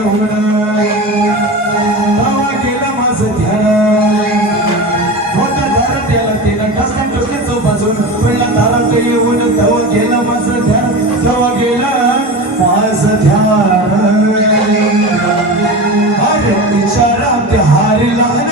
येऊन तवा केलं माझं ध्यान होता दारात त्याला तिनं ठसका ठसके चौपासून पडला दारात येऊन तवा गेलं माझं ध्यान तवा गेलं माझं ध्यान अरे इशारा ते हारी लहान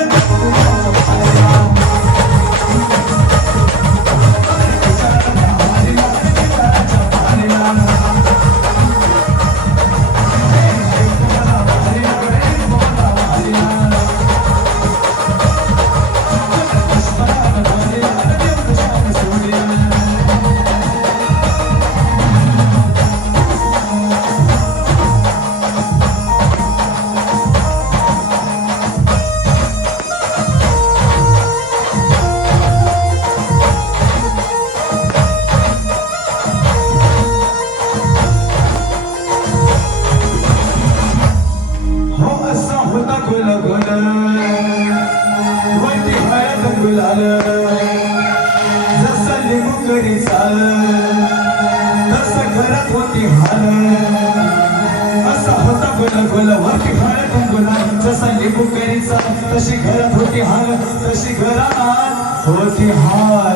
तशी घरात होती हाल तशी घरात होती हाल